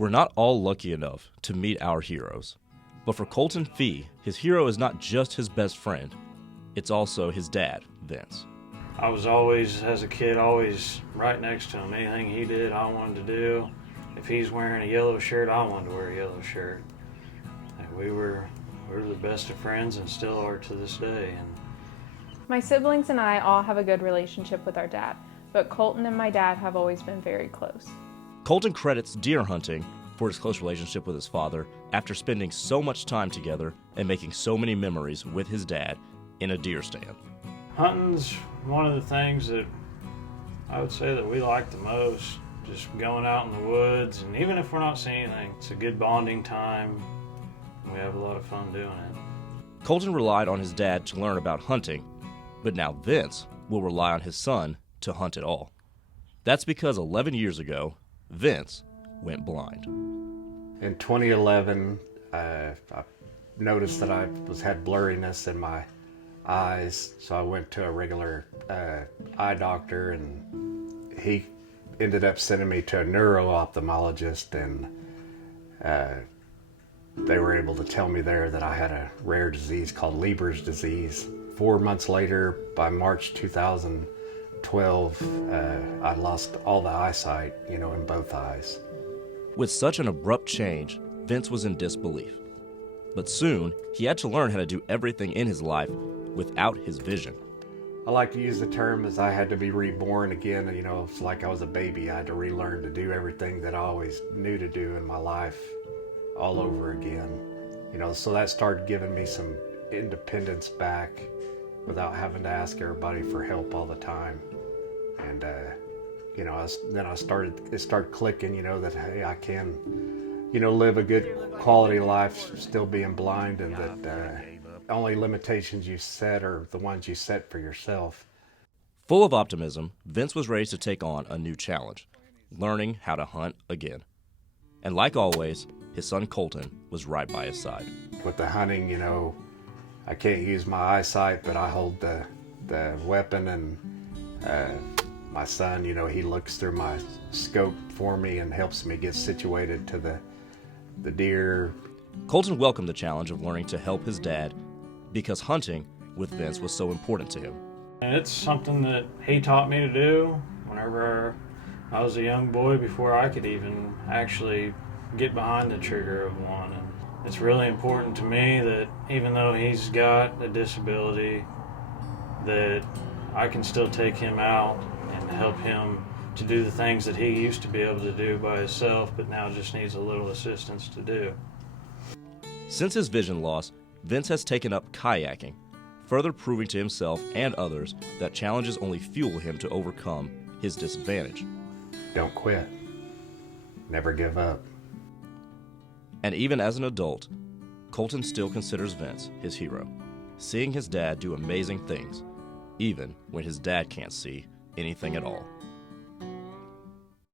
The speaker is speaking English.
We're not all lucky enough to meet our heroes. But for Colton Fee, his hero is not just his best friend, it's also his dad, Vince. I was always, as a kid, always right next to him. Anything he did, I wanted to do. If he's wearing a yellow shirt, I wanted to wear a yellow shirt. And we were the best of friends and still are to this day. My siblings and I all have a good relationship with our dad, but Colton and my dad have always been very close. Colton credits deer hunting for his close relationship with his father after spending so much time together and making so many memories with his dad in a deer stand. Hunting's one of the things that I would say that we like the most. Just going out in the woods, and even if we're not seeing anything, it's a good bonding time. We have a lot of fun doing it. Colton relied on his dad to learn about hunting, but now Vince will rely on his son to hunt it all. That's because 11 years ago, Vince went blind. In 2011, I noticed that I had blurriness in my eyes, so I went to a regular eye doctor, and he ended up sending me to a neuro-ophthalmologist, and they were able to tell me there that I had a rare disease called Leber's disease. 4 months later, by March 2012, I lost all the eyesight, in both eyes. With such an abrupt change, Vince was in disbelief. But soon, he had to learn how to do everything in his life without his vision. I like to use the term as I had to be reborn again. It's like I was a baby. I had to relearn to do everything that I always knew to do in my life all over again. So that started giving me some independence back without having to ask everybody for help all the time. And, it started clicking, that, hey, I can, live a good quality life still being blind, and that only limitations you set are the ones you set for yourself. Full of optimism, Vince was ready to take on a new challenge, learning how to hunt again. And like always, his son Colton was right by his side. With the hunting, I can't use my eyesight, but I hold the weapon, and my son, he looks through my scope for me and helps me get situated to the deer. Colton welcomed the challenge of learning to help his dad because hunting with Vince was so important to him. And it's something that he taught me to do whenever I was a young boy, before I could even actually get behind the trigger of one. And it's really important to me that even though he's got a disability, that I can still take him out and help him to do the things that he used to be able to do by himself, but now just needs a little assistance to do. Since his vision loss, Vince has taken up kayaking, further proving to himself and others that challenges only fuel him to overcome his disadvantage. Don't quit. Never give up. And even as an adult, Colton still considers Vince his hero, seeing his dad do amazing things, even when his dad can't see anything at all.